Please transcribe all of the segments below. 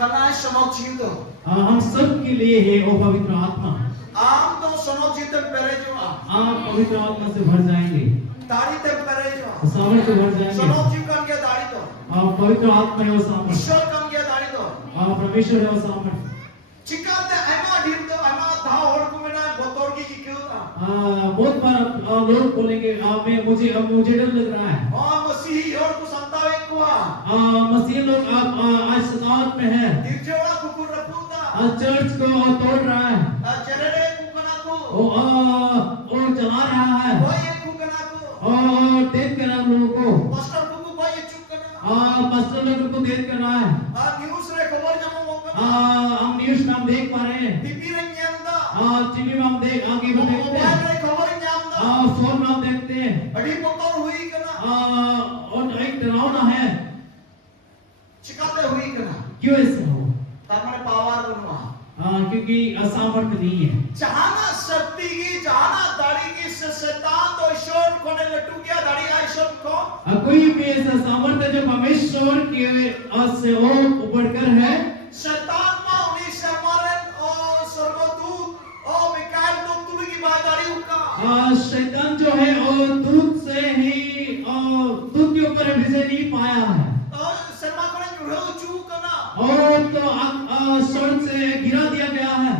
Kanai sonot jido. हम सब के लिए है ओ पवित्र आत्मा। Am to sonot jido perejo. आप पवित्र आत्मा से भर जाएंगे, Dari te perejo. सामर्थ से भर जाएंगे। Sonot jido kan ke dari to. पवित्र आत्मा है वो सामर्थ, Ishwar kan ke dari to. परमेश्वर है वो सामर्थ। Chikate ama dim to ama dha hor ko mena botor ki kyuta. बहुत बार लोग बोलेंगे मुझे डर लग रहा है। Masihi hor ko santawe ko. मसीह लोग आज सतावट में है, Dirjewa kukur raputa. चर्च को तोड़ रहा है, Cherere kukana ko. वो चला रहा है, Boye kukana ko. और देख कर हम लोगों को Pastor kuku boye chukana. Pastor लोगों को देख कर रहा है। News re khabar jamu mokana. हम न्यूज़ में हम देख पा रहे हैं, TV re nyanda. टीवी में हम देख आगे में देखते हैं, Mobile re khabar nyanda. Phone में हम देखते हैं। Adi botor hui kana. और एक डरावना है, Chikate hui kana. क्यों ऐसा हो? Tamare power banwa. क्योंकि सामर्थ्य नहीं है। Jahana शक्ति की जहाना दाढ़ी की शैतान तो ईश्वर को ने लट्टू किया दाढ़ी ईश्वर को कोई भी ऐसा सामर्थ्य जो परमेश्वर के से और बढ़कर है, शैतान मां उन्हीं से हमारे ओ स्वर्गदूत ओ मिकाएल तो तुम की बात दाढ़ी उनका शैतान जो है वो दूध से ही दूध के ऊपर विजय नहीं पाया है, शर्मा को ने जुड़ो चू करना और तो स्वर्ग से गिरा दिया गया है।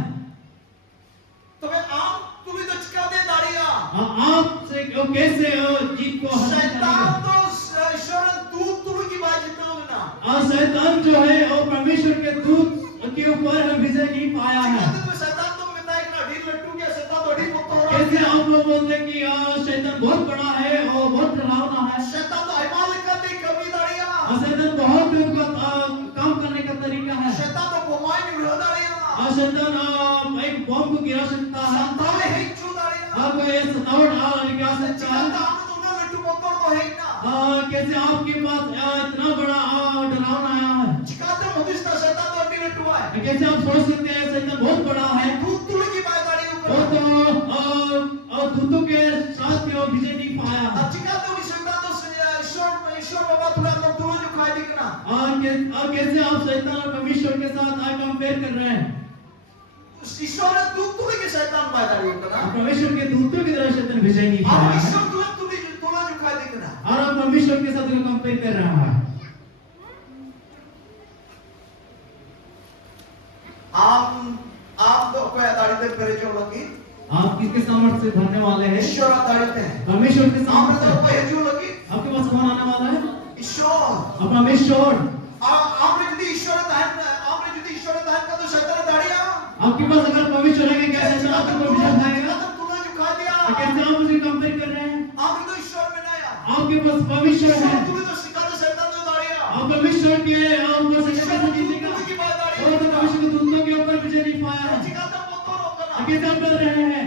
तो मैं आप तुम्हें तो चिका दे दाढ़िया आप से कैसे जीत को शैतान तो ईश्वर दूत तुम की बात जितना ना शैतान जो है वो परमेश्वर के दूध के ऊपर विजय नहीं पाया है। तो शैतान तो मिलता है ना ढील लट्टू के शैतान तो ढील मुक्त हो रहा कैसे आप लोग बोलते हैं कि शैतान बहुत बड़ा है और बहुत डरावना है? शैतान तो हिमालय का दी कभी दाढ़िया शैतान बहुत उनका काम करने का तरीका है। शैतान तो बोमाई नहीं उड़ा दाढ़िया शैतान एक बम को गिरा सकता है, संतावे है चू दाढ़िया आपको ये सतावट गिरा सकता है। कैसे आपके पास इतना बड़ा डरावना आया है? कैसे आप सोच सकते हैं शैतान बहुत बड़ा है? वो तो दूतों के साथ में वो विजय नहीं पाया। कैसे आप शैतान और परमेश्वर के साथ कंपेयर कर रहे हैं? परमेश्वर के दूतों की तरह शैतान विजय नहीं पाया है, और आप परमेश्वर के साथ कंपेयर कर रहा है। आप किसके सामर्थ्य से भरने वाले हैं? परमेश्वर के सामर्थ्य। आपके पास कौन आने वाला है? परमेश्वर। आपके पास अगर परमेश्वर है क्या शैतान आपको विजय पाएगा? कैसे आप उसे कंपेयर कर रहे हैं? आपके पास परमेश्वर है, आप परमेश्वर के ऊपर से कैसे जीतेगा? और तो परमेश्वर के दूतों के ऊपर विजय नहीं पाया है, कैसे आप कर रहे हैं?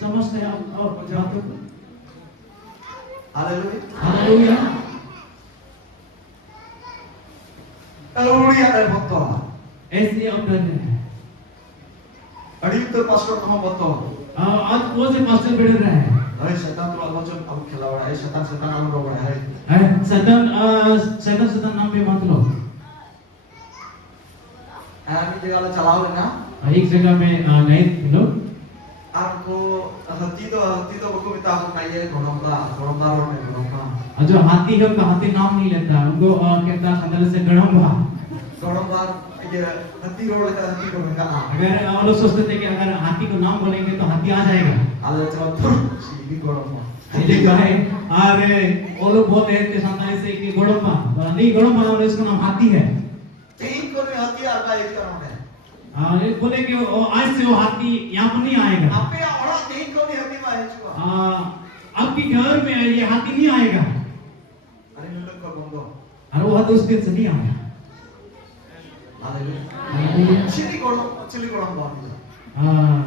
समझते हैं आप? और जाते हो? हालेलुया। ऐसे आप कर रहे हैं। आज कौन से पास्टर बैठ रहे हैं? शैतान नाम पे मत लो। एक जगह में नहीं लो। जो हाथी है उनका हाथी नाम नहीं लेता, उनको कहता अंदर से गड़म्बा। अगर वो लोग सोचते थे कि अगर हाथी को नाम बोलेंगे तो हाथी आ जाएगा, अरे वो लोग बोलते हैं कि संतान से कि गड़म्बा नहीं, गड़म्बा इसका नाम हाथी है। बोले कि आज से वो हाथी यहाँ पर नहीं आएगा, आपके घर में ये हाथी नहीं आएगा, और वो हाथी उस दिन से नहीं आया।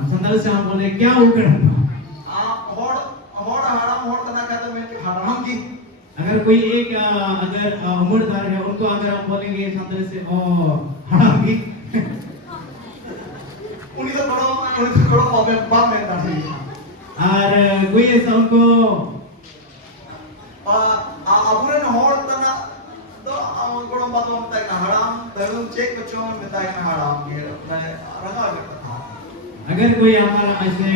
संतान से हम बोले क्या वो गड़म्बा? अगर कोई एक अगर उम्रदार है उनको अगर हम बोलेंगे संतान से ओ हरामी, और कोई ऐसा उनको गोड़म बात हम तक हराम तरुण चेक बच्चों में बताए ना हराम ये रंगा करता अगर कोई हमारा ऐसे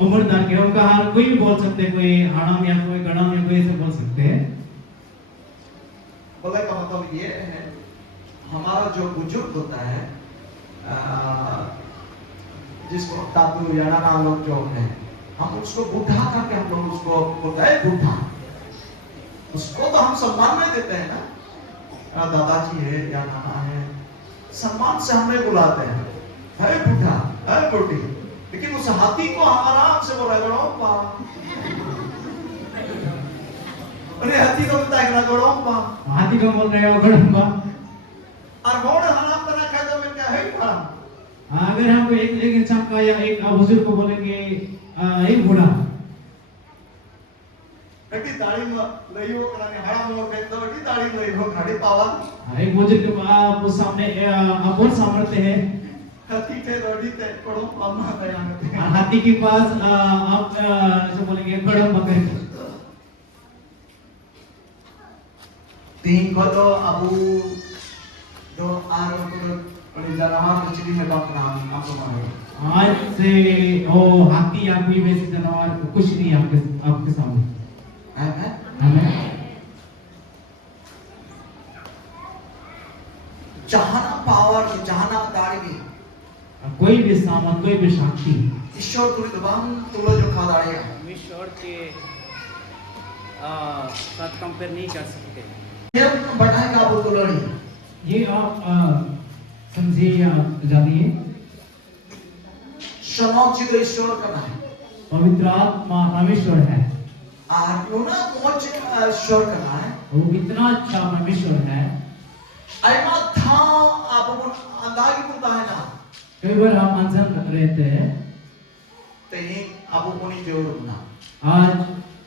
उम्रदार के उनका हाल कोई भी बोल सकते हैं, कोई हराम या कोई गड़म या कोई ऐसे बोल सकते हैं। बोले का मतलब ये है हमारा जो बुजुर्ग होता है जिसको तातू या नाना लोग जो है हम उसको बुढ़ा करके हम लोग उसको बोलते हैं बुढ़ा, उसको तो हम सम्मान में देते हैं ना, दादाजी है या नाना है सम्मान से हमें बुलाते हैं है बुढ़ा है बुढ़ी, लेकिन उस हाथी को हमारा से बोला गड़ोंपा अरे हाथी को बताया कि गड़ोंपा हाथी को बोल रहे हो गड़ोंपा और मोड़ हराम तना खाए तो मैं क्या है पा अगर हम एक इंसान का या एक बुजुर्ग को बोलेंगे एक बूढ़ा कटी दाढ़ी में लइयो कराने हराम हो गए तो कटी दाढ़ी में लइयो खाड़ी पावा एक बुजुर्ग के सामने बहुत सामर्थ्य है, हाथी थे रोडी थे पड़ो अम्मा बयान थे हाथी के पास आप जो बोलेंगे गड़ोंपा करके तीन को तो अबू दो आरो को जानवर को चिड़ी में बाप नाम आपको मालूम आज से वो हाथी या कोई वैसे जानवर कुछ नहीं आपके सामने है जहाना पावर जहाना दाड़ी कोई भी सामान कोई भी शक्ति ईश्वर तुरी दबाम तुलो जो खा दाड़ी ईश्वर के साथ कंपेयर नहीं कर सकते। ये बढ़ाए का वो तुलनी ये आप समझिए या जानिए समाजिक ईश्वर का है पवित्र आत्मा परमेश्वर है आत्मा मोच ईश्वर का है वो कितना अच्छा परमेश्वर है। ऐमा था आप अंदाज होता है ना कई बार हम अनजान रहते हैं ते आप उन्हीं जरूर ना आज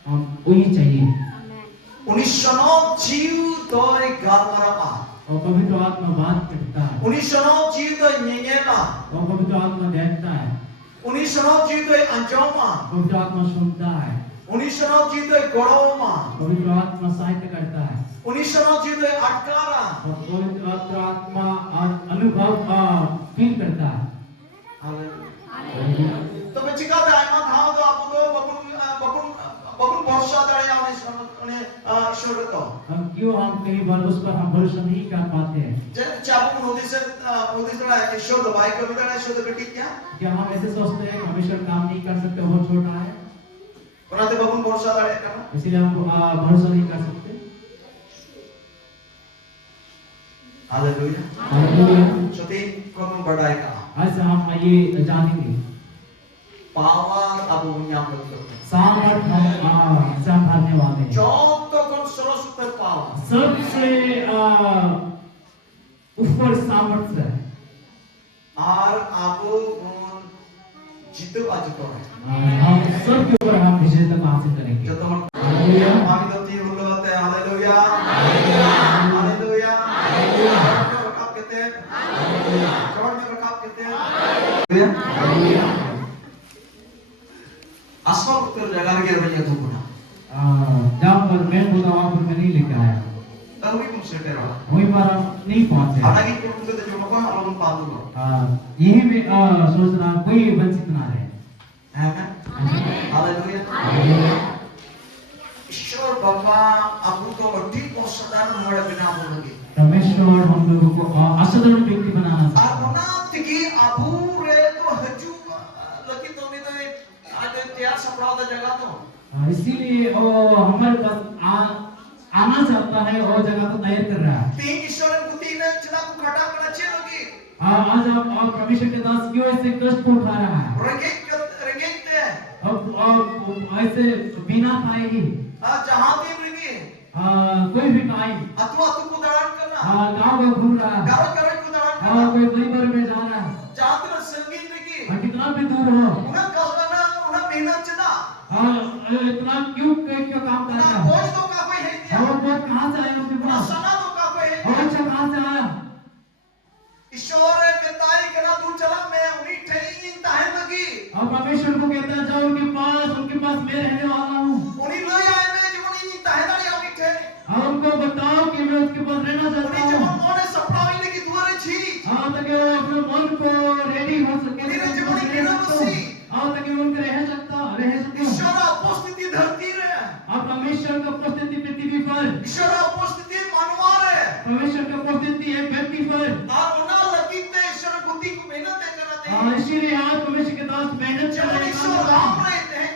हम वही चाहिए उन्हीं शनो जीव तो एक गाल मरा पा और पवित्र आत्मा बात करता है, उन्हीं शनो जीव तो नियेला और पवित्र आत्मा देखता है, उन्हीं शनो जीव तो अंजोमा पवित्र आत्मा सुनता है, उन्हीं शनो जीव तो गोड़ोमा पवित्र आत्मा सहायता करता है, उन्हीं शनो जीव तो अटकारा और पवित्र आत्मा अनुभव फील करता है। तो बच्चे का ऐमा था तो आप तो बबुन भरोसा दाड़े उन्हें ईश्वर तो हम क्यों हम कई बार उस पर हम भरोसा नहीं कर पाते हैं। जब चाबू नोदी से ईश्वर दबाई कर बेटा ईश्वर तो ठीक क्या हम ऐसे सोचते हैं परमेश्वर काम नहीं कर सकते, बहुत छोटा है, बनाते बबुन भरोसा दाड़े करना इसलिए हम भरोसा नहीं कर सकते। Hallelujah hallelujah. सती कौन बढ़ाए का आज हम ये जानेंगे पावर अब उन्याम करते सामर्थ हम संभालने वाले हैं। जो तो कौन सर्वोत्तम पावर सबसे ऊपर सामर्थ्य है और आप जीतो आजतो है हम सबके ऊपर हम विजेता हासिल करेंगे। जो तो हम हालेलुया आगे तो तीन लोग होते हैं हालेलुया हालेलुया हालेलुया रकाब कहते हैं हालेलुया जोड़ में रकाब कहते हैं हालेलुया आसमान उत्तर जगह के रवैया तो गुना जहाँ पर मैं बोला वहाँ पर मैं नहीं लेके आया, तब भी मुझसे तेरा वहीं पर हम नहीं पहुँचे। हालांकि तुम तो जो मौका हम पालूंगा यही मैं सोच रहा कोई वंचित ना रहे। आमेन हालेलुया ईश्वर बाबा आपको तो बड़ी साधारण हमारे बिना बोलेंगे परमेश्वर हम लोगों को असाधारण व्यक्ति बनाना और चाहता है। बनाते कि आपू रे तो हजू लेकिन तो नहीं तो आज तैयार सपड़ा जगह तो इसीलिए वो हमारे पास आना चाहता है और जगह को तैयार कर रहा है। तीन ईश्वर को तीन चला को खटा करना चाहिए आज आप परमेश्वर के दास क्यों ऐसे कष्ट उठा रहा है? रंगेते अब ऐसे बिना खाए ही जहां दिन रंगे कोई भी टाइम अथवा तू को दौरान करना गाँव में घूम रहा है, गाँव को दौरान करना कोई परिवार में जा रहा है, जहां दिन संगीत रंगे कितना भी दूर हो उन्हें कसना उन्हें मेहनत चला इतना क्यों काम कर रहा है? बोझ तो का कोई है दिया और बहुत कहाँ से आया उसके पास? सना तो का कोई है और अच्छा कहाँ से आया? ईश्वर कहता है कि ना तू चला मैं उन्हीं ठेई ताहे लगी और परमेश्वर को कहता है जाओ उनके पास मैं रहने वाला हूँ। उन्हीं ले आए मैं जो उन्हीं ताहे ना उन्हीं ठे और उनको को बताओ कि मैं उसके पास रहना चाहता उन्हें हूँ। जब मोने सपना मिले कि दुआरे छी ताकि वो अपने मन को रेडी हो सके, उन्हें जब उन्हें गिरा बसी ताकि वो उनके रह सके। ईश्वर उपस्थिति धरती रे अब परमेश्वर का उपस्थिति पृथ्वी पर, ईश्वर उपस्थिति मानवार है परमेश्वर की उपस्थिति एक व्यक्ति पर। और उन्हें लगीते ईश्वर बुद्धि को मेहनत करते इसीलिए आज परमेश्वर के दास मेहनत जब कर ईश्वर राम रहते हैं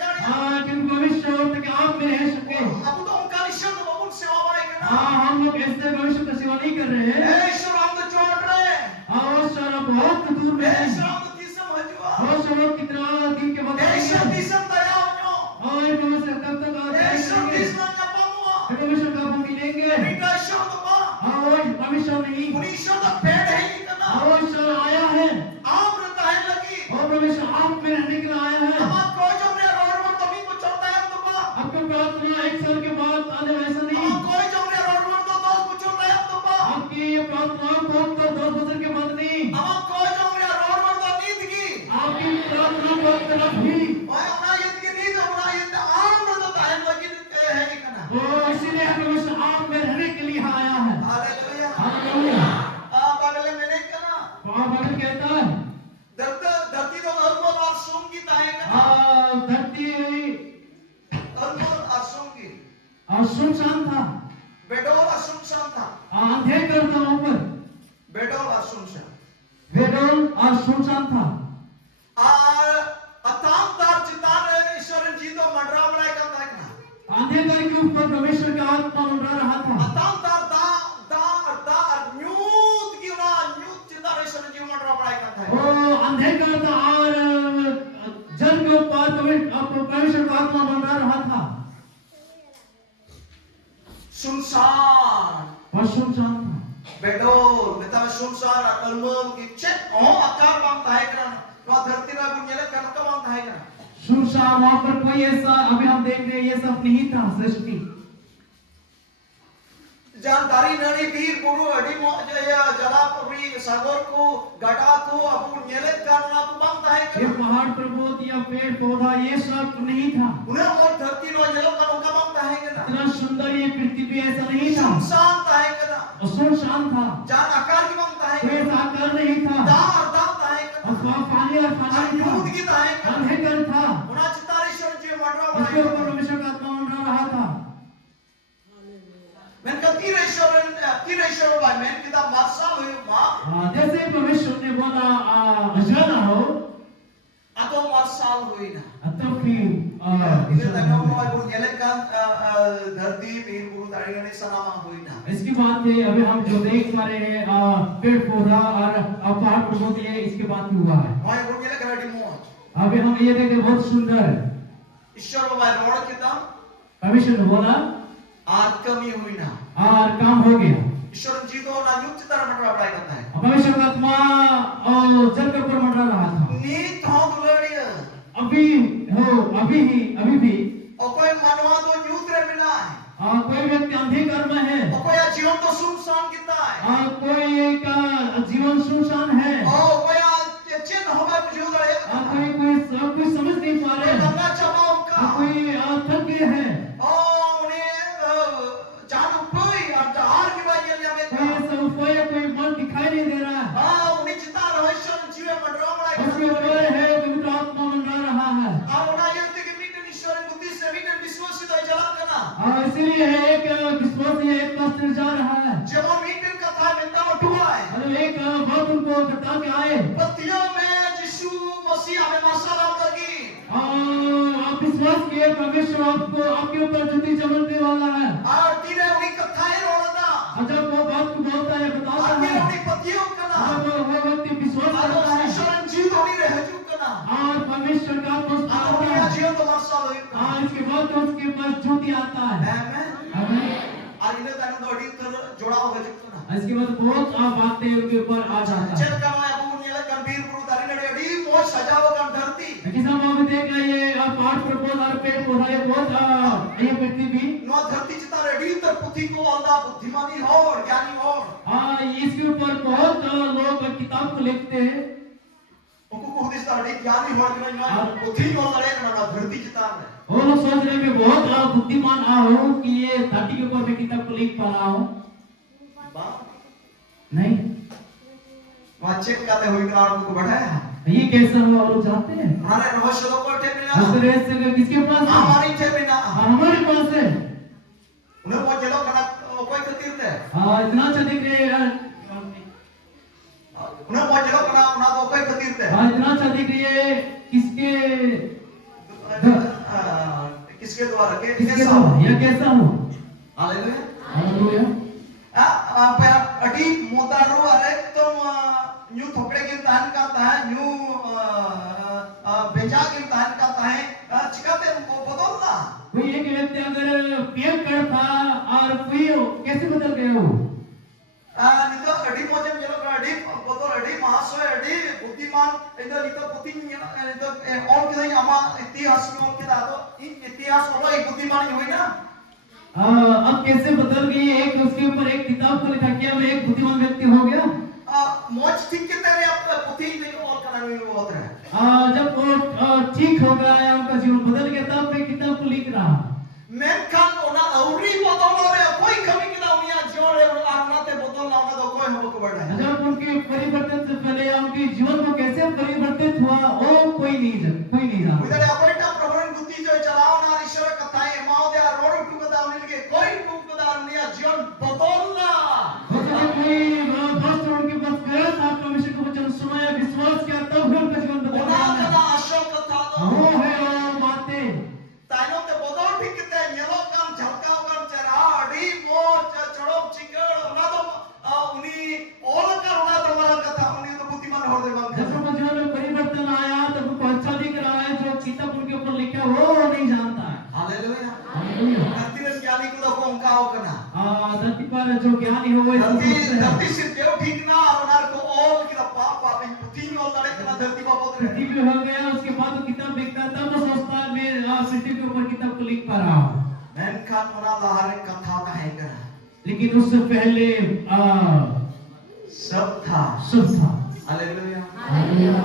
क्योंकि भविष्य हो ताकि आप में रह सके। अब तो उनका ईश्वर तो बहुत सेवा करेगा हम लोग ऐसे भविष्य की सेवा नहीं कर रहे हैं। ईश्वर हम तो छोड़ रहे और सारा बहुत दूर में है। ईश्वर हम तो तीसम हजवा बहुत सालों कितना दिन के बाद ईश्वर तीसम दया हो और भविष्य कब तक ईश्वर आएंगे? तीसम ना पाऊंगा परमेश्वर कब हम मिलेंगे? बेटा ईश्वर तो पा और परमेश्वर नहीं, उन ईश्वर का पेड़ है ही करना और ईश्वर आया है आम रहता है लगी और परमेश्वर आप में रहने के लिए आया है। हम आपको जो मेरे रोड पर तभी को चलता है तो पा आपकी प्रार्थना एक साल के बाद आने वैसा नहीं। हम कोई जो मेरे रोड पर तो दोस्त को चलता है तो पा आपकी ये प्रार्थना बहुत कर 10 बजे के बाद नहीं। हम कोई जो मेरे रोड पर तो नींद की आपकी प्रार्थना बहुत तरफ ही। ओए अपना ये की नींद अपना ये आम रहता है लगी है ही करना और इसीलिए परमेश्वर आप में रहने के लिए आया है। Hallelujah hallelujah. बगले में नहीं करना बाइबल कहता है धरती तो अरबों और सोंगी ताए करना धरती अरबों और सोंगी सुनसान था, बेडोल और सुनसान था अंधेर था ऊपर, बेडोल और सुनसान बेडोल और सुनसान था। और अताम तार चितार ईश्वर जी तो मंडरा बनाए करता है ना अंधेर के ऊपर परमेश्वर का आत्मा मंडरा रहा था। अताम तार दा न्यूत की ना न्यूत चितार ईश्वर जी मंडरा बनाए करता है वो अंधेर था और जल के ऊपर परमेश्वर का आत्मा मंडरा रहा था। सुनसान और सुनसान था। बेडोल मतलब सुनसान अकलमल की चेक आकार बांधता है करना वहाँ धरती ना बुनियाद करना बांधता है करना सुनसान, वहां पर कोई ऐसा अभी हम देख रहे हैं ये सब नहीं था सृष्टि। जानकारी नड़ी वीर पुरु अड़ी मो जलापुरी सागर को गड़ा को अपुन नेलत करना को बांधता है ये करना पहाड़ पर्वत या पेड़ पौधा ये सब नहीं था। उन्हें और धरती नो जलो का उनका बांधता है करना इतना सुंदर ये पृथ्वी ऐसा नहीं था। सुनसान था है करना और सुनसान था, जान आकार की बांधता है कोई ऐसा आकार नहीं था। दाम था है और करना पानी और पानी था, यूद की था है करना अंधेर था। उन्हें चितारेश्वर जी मंडरा उसके ऊपर बनाए परमेश्वर का आत्मा मंडरा रहा था। मैं का तीरेश्वर भाई मैं किताब मार्शल हुई मां जैसे परमेश्वर ने बोला अजाना हो अतो मार्शल हुई ना तो फिर इन्हें तक हम लोग बुनियाद का धरती वीर पुरु तारीख ने सनामा हुई ना इसकी बात है। अभी हम जो देख पा रहे हैं पेड़ पौधा और पहाड़ पर्वत ये इसके बाद ही हुआ है। मैं बुनियाद का रेडी मोच अभी हम ये देख रहे हैं बहुत सुंदर। ईश्वर भाई रोड किताब परमेश्वर ने बोला आज कमी हुई ना और काम हो गया। ईश्वर जी तो ना युक्त तरह मंडरा बनाए करता है परमेश्वर का आत्मा जल के ऊपर मंडरा रहा था। नीत हो दुलड़िया अभी अभी भी और कोई मनवा तो युक्त रे बिना है कोई व्यक्ति अंधकार में है और कोई जीवन तो सुनसान कितना है कोई का जीवन सुनसान है और कोई चिन्ह होगा कुछ उधर कोई समझ नहीं पा रहे, गंगा चबा उनका कोई थक गए हैं, और उन्हें जान कोई और हार की बात ये कोई ऐसा उपाय कोई मन दिखाई नहीं दे रहा है। हां उन्हें चिता रहस्य जीव मंडरा उसके ऊपर बनाए है पवित्र आत्मा मंडरा रहा है। और उन्हें ये कि मीटन ईश्वर बुद्धि से मीटन विश्वासित हो जला करना इसीलिए है एक विश्वास ये एक पास्टर जा रहा है। जब हम मीटन कथा में ता उठा है और एक बात उनको बता के आए पतियों में यीशु मसीह हमें मसाला लगी आप विश्वास किए परमेश्वर आपको आपके ऊपर ज्योति चमकने वाला है। और तीने उन्हीं कथाएं रोड़ा जब वो बात को बोलता है बताता आगे है उन्हीं पतियों करना जब वो व्यक्ति विश्वास करता है ईश्वर जी होनी रह चुका और परमेश्वर का आत्मा और आता उन्हीं है जीवन तो मसाला हुई इसके बाद तो उसके पास ज्योति आता है। आमेन और इन्हें तक तो अड़ी तर जुड़ा हो चुका ना इसके बाद बहुत बातें उनके ऊपर आ जाता है। चल कमाया अबू ने गंभीर पुरु तारी ने अड़ी मोह सजाओ कर धरती किसान बाबू देख रहे ये पहाड़ पर पौधा और पेड़ पौधा ये बहुत ये पृथ्वी नो धरती चिता रेडी तर पुथी को अल्लाह बुद्धिमानी हो और ज्ञानी हो इसके ऊपर बहुत लोग किताब को लिखते हैं उनको को दिस तारी ज्ञानी हो कि नहीं पुथी को लड़े ना धरती चिता में वो लोग सोच रहे हैं मैं बहुत बुद्धिमान हूँ कि ये धरती के ऊपर मैं किताब को लिख पा रहा हूँ। नहीं, वहाँ चेक करते हुए इकरार को बढ़ाया। ये कैसा हुआ वो लोग जानते हैं? हमारे रहस्य लोग को टेप मिला। रहस्य किसके पास है? हमारी टेप मिला। हमारे पास है। उन्हें वो चलो कना कोई खतीर थे। इतना अच्छा दिख रहे हैं यार। उन्हें वो चलो कना उन्हें तो कोई खतीर थे। इतना अच्छा दिख रही है किसके किसके द्वारा के कैसा हो? यह कैसा हो? हालेलुया। हालेलुया। अटी मोतारू अरे तुम न्यू थोपड़े के इम्तिहान करता है, न्यू बेचा के इम्तिहान करता है, चिकाते बदलना। कोई एक व्यक्ति अगर पेड़ करता और कोई कैसे बदल गया हो? नितो अडी मोजे मेलो अडी बदल अडी महाशय अडी बुद्धिमान नितो पुतिन नितो और किधर आमा इतिहास में और किधर तो इतिहास वाला एक बुद्धिमान हुई ना। अब कैसे बदल गई? एक उसके ऊपर एक किताब को लिखा, क्या मैं एक बुद्धिमान व्यक्ति हो गया? मौज ठीक के तेरे आप पुती नहीं और करना नहीं होता है। जब वो ठीक हो गया या उनका जीवन बदल गया तब मैं किताब को लिख रहा। मैं खान ओना औरी बदल रहे कोई कमी की ना उनिया जोड़े और आना ते बदल ना तो कोई हम को बढ़ा है। जब उनके परिवर्तन से पहले उनके जीवन को कैसे परिवर्तित हुआ वो कोई नहीं जाना। उधर अपरेटा प्रभु बुद्धि जो चलाओ ना ईश्वर कथाएं माओ दे रोड टू कदा उन्हें के कोई टू कदा उनिया जीवन बदलना। कोई बस उनके पास गया था, परमेश्वर का वचन सुनाया, विश्वास किया, तब भी उनका जीवन बदल गया। ओना कदा आशा कथा तो वो है वो बातें ताइनो ते बदल ठीक ते नेलो काम झलकाओ काम चरा अडी मो चढ़ो चिकड़ ओना तो उनी ओल कर ओना तुम्हारा कथा उनी तो बुद्धिमान हो दे मांग। जब उनके जीवन में परिवर्तन आया तब उनको अच्छा दिख रहा है, जो किताब उनके ऊपर लिखा है वो नहीं जानता है। हालेलुया। हालेलुया। धरती ज्ञानी को तो उनका हो करना। धरती पर जो ज्ञानी हो वो धरती से देव ठीक ना और को ओल की पाप बुद्धि और लड़े करना धरती पर बोल पृथ्वी पे हो गया, उसके बाद वो किताब लिखता है, तब वो सोचता है मैं पृथ्वी के ऊपर किताब को लिख पा रहा हूँ। मैन खान ओना लहरे कथा का है करा। लेकिन उससे पहले सब था। सब था। हालेलुया। हालेलुया।